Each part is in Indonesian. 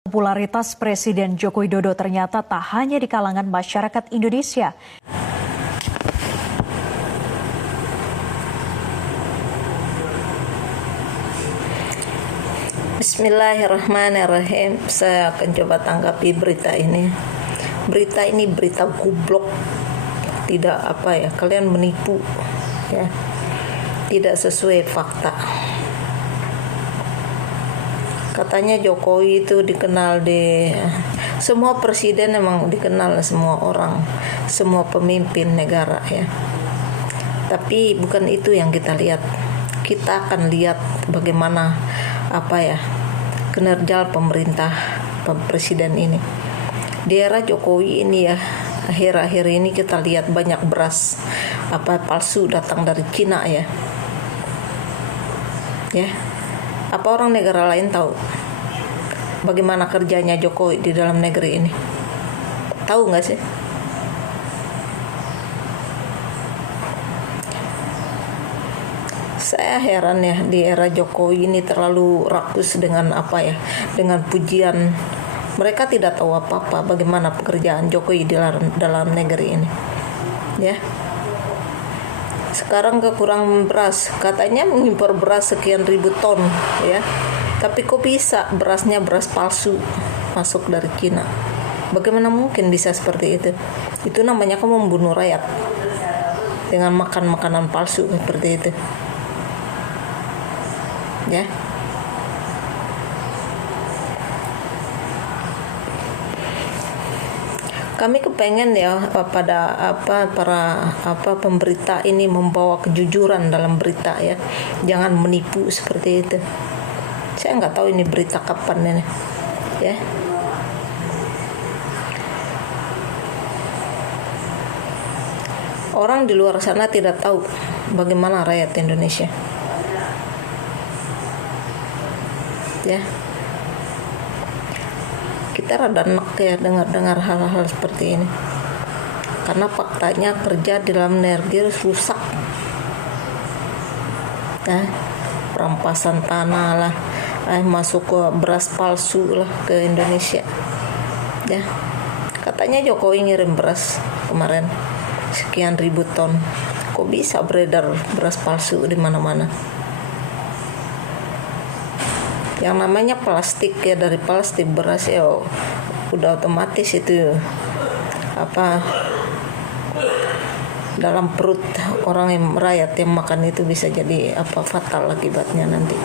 Popularitas Presiden Joko Widodo ternyata tak hanya di kalangan masyarakat Indonesia. Bismillahirrahmanirrahim. Saya akan coba tanggapi berita ini. Berita ini berita goblok. Tidak kalian menipu ya. Tidak sesuai fakta. Katanya Jokowi itu dikenal di semua presiden, emang dikenal semua orang, semua pemimpin negara ya. Tapi bukan itu yang kita lihat. Kita akan lihat bagaimana kinerja pemerintah presiden ini. Di era Jokowi ini ya, akhir-akhir ini kita lihat banyak beras palsu datang dari Cina ya. Ya. Apa orang negara lain tahu bagaimana kerjanya Jokowi di dalam negeri ini? Tahu nggak sih? Saya heran ya, di era Jokowi ini terlalu rakus dengan dengan pujian. Mereka tidak tahu apa-apa bagaimana pekerjaan Jokowi di dalam negeri ini. Ya. Sekarang kekurangan beras, katanya mengimpor beras sekian ribu ton ya. Tapi kok bisa berasnya beras palsu masuk dari Cina? Bagaimana mungkin bisa seperti itu? Itu namanya kamu membunuh rakyat dengan makan makanan palsu seperti itu. Ya. Kami kepengen ya pada para pemberita ini membawa kejujuran dalam berita ya. Jangan menipu seperti itu. Saya nggak tahu ini berita kapan ini. Ya. Orang di luar sana tidak tahu bagaimana rakyat Indonesia. Ya. Kita rada enak ya dengar hal-hal seperti ini, karena faktanya kerja di dalam negeri rusak ya. Perampasan tanah lah, masuk ke beras palsu lah ke Indonesia ya. Katanya Jokowi ngirim beras kemarin sekian ribu ton. Kok bisa beredar beras palsu di mana-mana? Yang namanya plastik ya, dari plastik beras ya udah otomatis itu dalam perut orang yang rakyat yang makan itu bisa jadi fatal akibatnya nanti.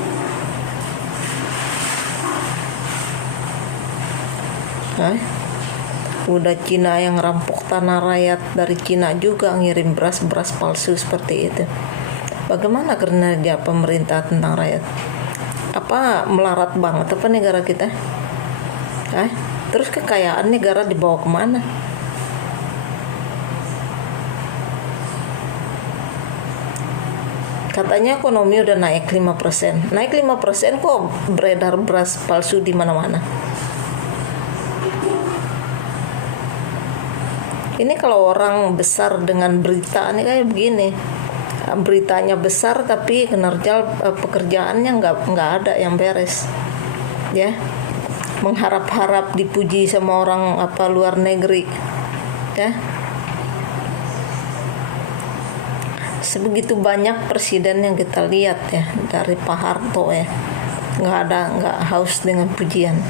Udah Cina yang rampok tanah rakyat, dari Cina juga ngirim beras palsu seperti itu. Bagaimana kinerja pemerintah tentang rakyat? Melarat banget negara kita? Terus kekayaan negara dibawa kemana? Katanya ekonomi udah naik 5%. Naik 5% kok beredar beras palsu di mana-mana? Ini kalau orang besar dengan berita ini kayak begini. Beritanya besar tapi kinerja pekerjaannya nggak ada yang beres ya. Mengharap-harap dipuji sama orang luar negeri ya. Sebegitu banyak presiden yang kita lihat ya, dari Pak Harto ya, nggak haus dengan pujian.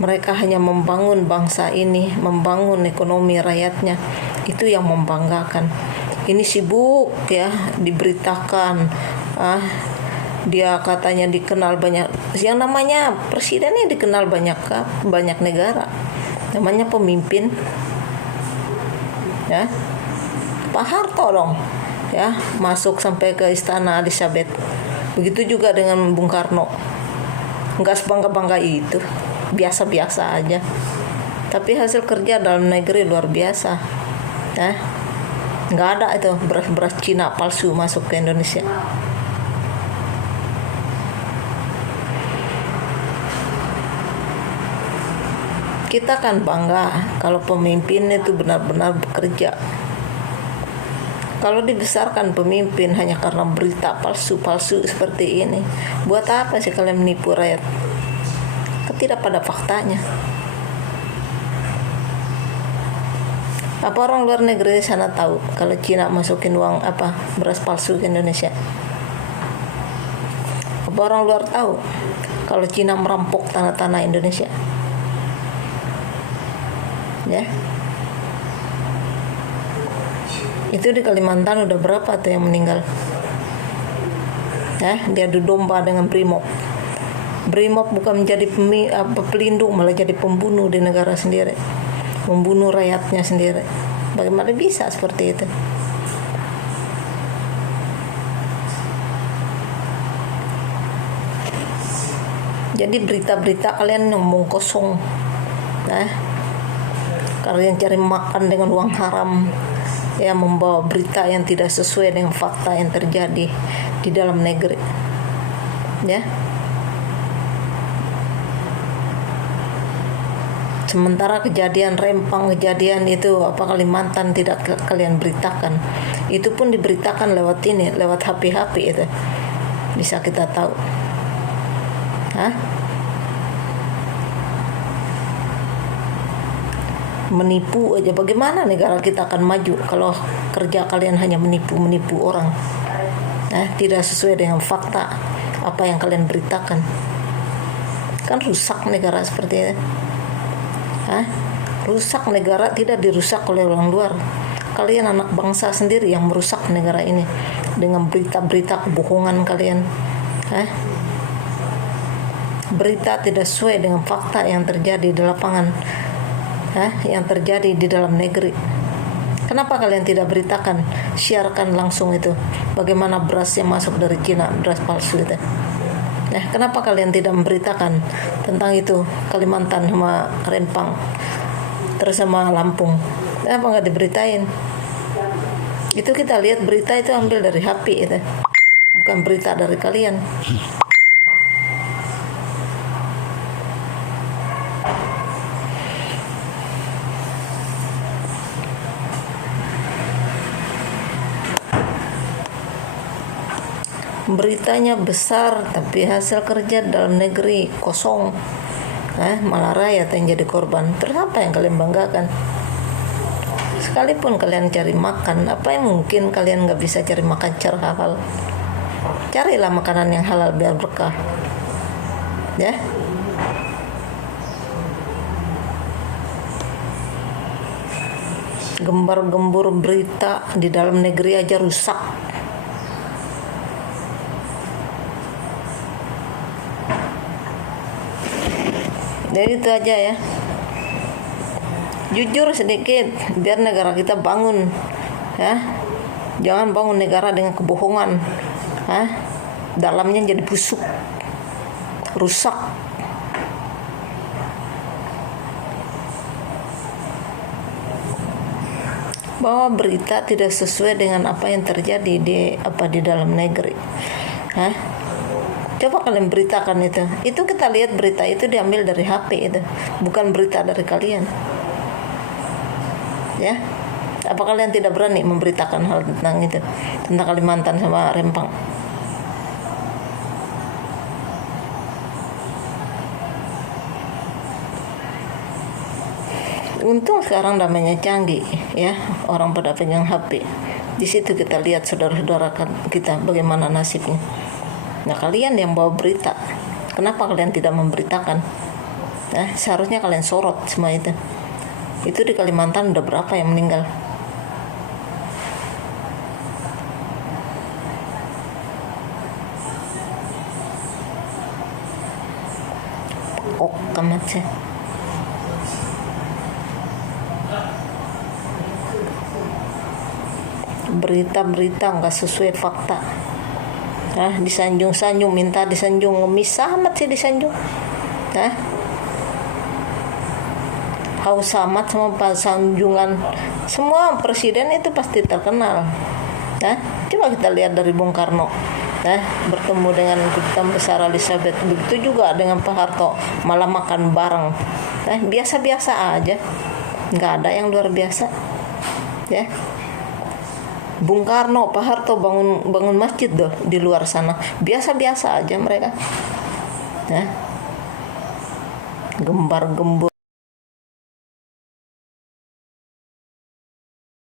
Mereka hanya membangun bangsa ini, membangun ekonomi rakyatnya, itu yang membanggakan. Ini sibuk ya diberitakan, dia katanya dikenal banyak. Yang namanya presiden ini dikenal banyak negara, namanya pemimpin ya. Pak Harto dong ya, masuk sampai ke Istana Elizabeth. Begitu juga dengan Bung Karno, nggak sebangga-bangga itu, biasa-biasa aja. Tapi hasil kerja dalam negeri luar biasa ya. Nggak ada itu beras Cina palsu masuk ke Indonesia. Kita kan bangga kalau pemimpin itu benar-benar bekerja. Kalau dibesarkan pemimpin hanya karena berita palsu-palsu seperti ini, buat apa sih kalian menipu rakyat? tidak pada faktanya. Apa orang luar negeri sana tahu kalau Cina masukin uang beras palsu ke Indonesia? Apa orang luar tahu kalau Cina merampok tanah-tanah Indonesia? Ya. Itu di Kalimantan udah berapa tuh yang meninggal? Dia adu domba dengan Brimob. Brimob bukan menjadi pelindung, malah jadi pembunuh di negara sendiri, membunuh rakyatnya sendiri. Bagaimana bisa seperti itu? Jadi berita-berita kalian ngomong kosong, kalian cari makan dengan uang haram, membawa berita yang tidak sesuai dengan fakta yang terjadi di dalam negeri, Sementara kejadian Rempang, kejadian itu Kalimantan tidak kalian beritakan. Itu pun diberitakan lewat HP itu. Bisa kita tahu. Menipu aja, bagaimana negara kita akan maju kalau kerja kalian hanya menipu orang, tidak sesuai dengan fakta apa yang kalian beritakan. Kan rusak negara seperti itu. Rusak negara tidak dirusak oleh orang luar. Kalian anak bangsa sendiri yang merusak negara ini dengan berita-berita kebohongan kalian. Berita tidak sesuai dengan fakta yang terjadi di lapangan, yang terjadi di dalam negeri. Kenapa kalian tidak beritakan? Siarkan langsung itu. Bagaimana beras yang masuk dari Cina, beras palsu itu. Kenapa kalian tidak memberitakan tentang itu Kalimantan sama Rempang, terus sama Lampung? Kenapa nggak diberitain? Itu kita lihat berita itu ambil dari HP itu, bukan berita dari kalian. Beritanya besar tapi hasil kerja dalam negeri kosong, malah rakyat yang jadi korban. Terus apa yang kalian banggakan? Sekalipun kalian cari makan, apa yang mungkin kalian nggak bisa cari makan secara halal? Carilah makanan yang halal biar berkah, Gembar-gembur berita di dalam negeri aja rusak. Jadi itu aja ya. Jujur sedikit biar negara kita bangun, Jangan bangun negara dengan kebohongan, Dalamnya jadi busuk, rusak. Bahwa berita tidak sesuai dengan apa yang terjadi di dalam negeri, Coba kalian beritakan itu. Itu kita lihat berita itu diambil dari HP itu, bukan berita dari kalian. Apa kalian tidak berani memberitakan hal tentang itu, tentang Kalimantan sama Rempang? Untung sekarang namanya canggih, orang pada pegang HP. Di situ kita lihat saudara-saudara kita bagaimana nasibnya. Nah, kalian yang bawa berita, kenapa kalian tidak memberitakan? Seharusnya kalian sorot semua itu. Itu di Kalimantan udah berapa yang meninggal? Amat sih. Berita-berita nggak sesuai fakta. Disanjung-sanjung, minta disanjung, ngemis amat sih disanjung. Haus amat sama sanjungan. Semua presiden itu pasti terkenal. Coba kita lihat dari Bung Karno, bertemu dengan Kedutaan Besar Elizabeth. Begitu juga dengan Pak Harto, malah makan bareng. Biasa-biasa aja, nggak ada yang luar biasa. Bung Karno, Pak Harto bangun masjid di luar sana, biasa-biasa aja mereka. gembar-gembur.